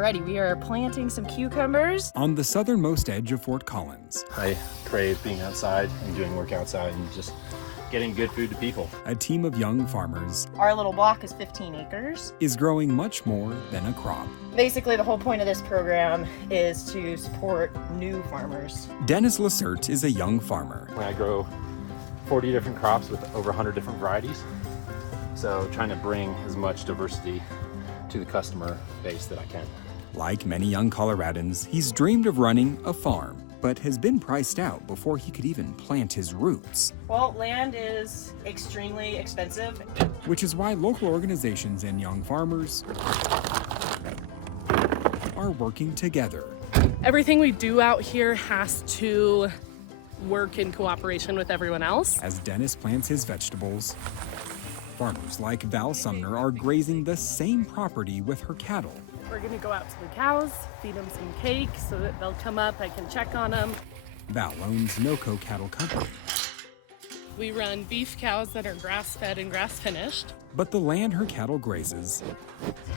Alrighty, we are planting some cucumbers. On the southernmost edge of Fort Collins. I crave being outside and doing work outside and just getting good food to people. A team of young farmers Our little block is 15 acres. is growing much more than a crop. Basically, the whole point of this program is to support new farmers. Dennis Lacerte is a young farmer. I grow 40 different crops with over 100 different varieties. So trying to bring as much diversity to the customer base that I can. Like many young Coloradans, he's dreamed of running a farm, but has been priced out before he could even plant his roots. Well, land is extremely expensive. Which is why local organizations and young farmers are working together. Everything we do out here has to work in cooperation with everyone else. As Dennis plants his vegetables, farmers like Val Sumner are grazing the same property with her cattle. We're gonna go out to the cows, feed them some cake so that they'll come up, I can check on them. Val owns NoCo Cattle Company. We run beef cows that are grass-fed and grass-finished. But the land her cattle grazes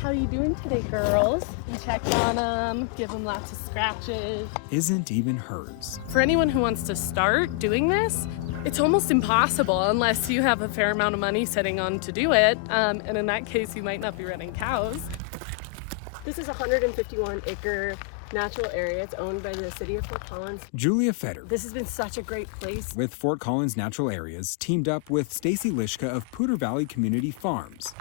How you doing today, girls? We check on them, give them lots of scratches. isn't even hers. For anyone who wants to start doing this, it's almost impossible unless you have a fair amount of money sitting on to do it. And in that case, you might not be running cows. This is a 151-acre natural area. It's owned by the city of Fort Collins. Julia Fetter This has been such a great place. with Fort Collins Natural Areas teamed up with Stacy Lishka of Poudre Valley Community Farms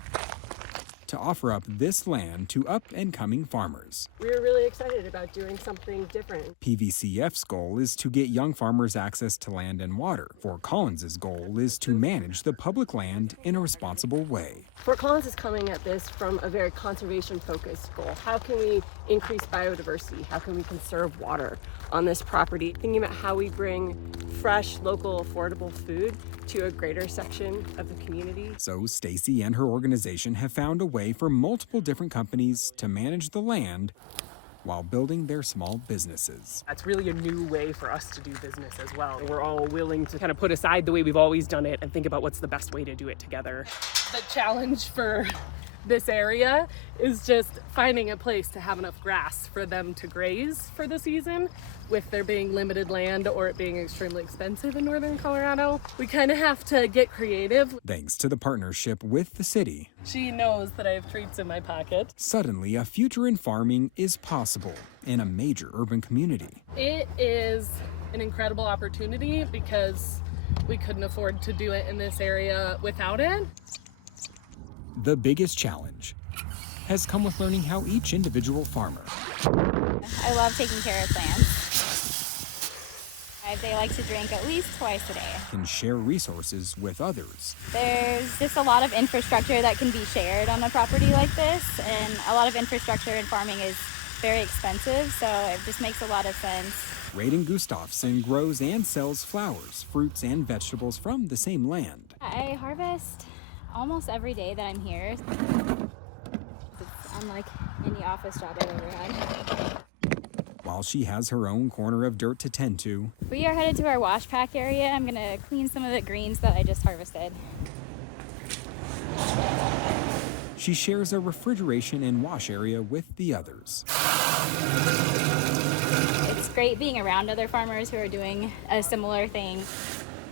to offer up this land to up-and-coming farmers. We were really excited about doing something different. PVCF's goal is to get young farmers access to land and water. Fort Collins' goal is to manage the public land in a responsible way. Fort Collins is coming at this from a very conservation-focused goal. How can we increase biodiversity? How can we conserve water on this property? Thinking about how we bring fresh, local, affordable food to a greater section of the community. So Stacy and her organization have found a way for multiple different companies to manage the land while building their small businesses. That's really a new way for us to do business as well. We're all willing to kind of put aside the way we've always done it and think about what's the best way to do it together. The challenge for this area is just finding a place to have enough grass for them to graze for the season. With there being limited land or it being extremely expensive in northern Colorado, we kind of have to get creative. Thanks to the partnership with the city, She knows that I have treats in my pocket. suddenly a future in farming is possible in a major urban community. It is an incredible opportunity because we couldn't afford to do it in this area without it. The biggest challenge has come with learning how each individual farmer I love taking care of plants. They like to drink at least twice a day. can share resources with others. There's just a lot of infrastructure that can be shared on a property like this, and a lot of infrastructure in farming is very expensive, so it just makes a lot of sense. Raiden Gustafson grows and sells flowers, fruits, and vegetables from the same land. I harvest almost every day that I'm here. It's unlike any office job I've ever had. While she has her own corner of dirt to tend to, We are headed to our wash pack area. I'm gonna clean some of the greens that I just harvested. she shares a refrigeration and wash area with the others. It's great being around other farmers who are doing a similar thing.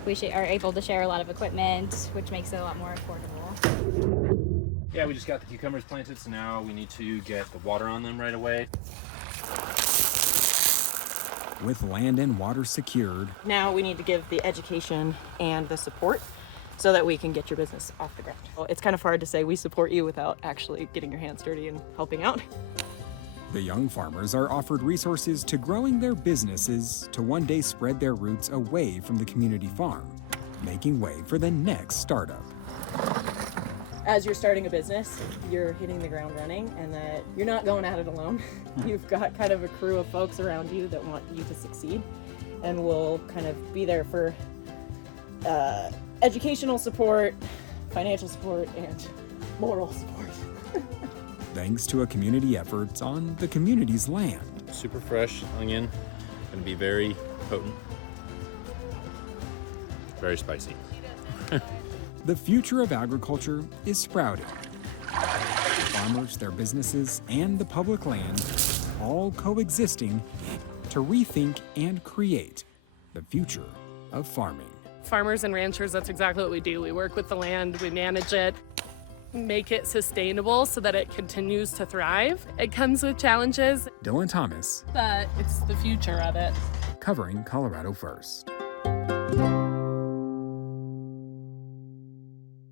We are able to share a lot of equipment, which makes it a lot more affordable. Yeah, we just got the cucumbers planted, so now we need to get the water on them right away. With land and water secured, Now we need to give the education and the support so that we can get your business off the ground. Well, it's kind of hard to say we support you without actually getting your hands dirty and helping out. the young farmers are offered resources to growing their businesses to one day spread their roots away from the community farm, making way for the next startup. As you're starting a business, you're hitting the ground running and that you're not going at it alone. You've got kind of a crew of folks around you that want you to succeed, and will kind of be there for educational support, financial support, and moral support. Thanks to a community effort on the community's land. Super fresh onion, gonna be very potent, very spicy. The future of agriculture is sprouting. farmers, their businesses, and the public land, all coexisting to rethink and create the future of farming. Farmers and ranchers, that's exactly what we do. We work with the land, we manage it, make it sustainable so that it continues to thrive. It comes with challenges, Dillon Thomas, but it's the future of it. covering Colorado First.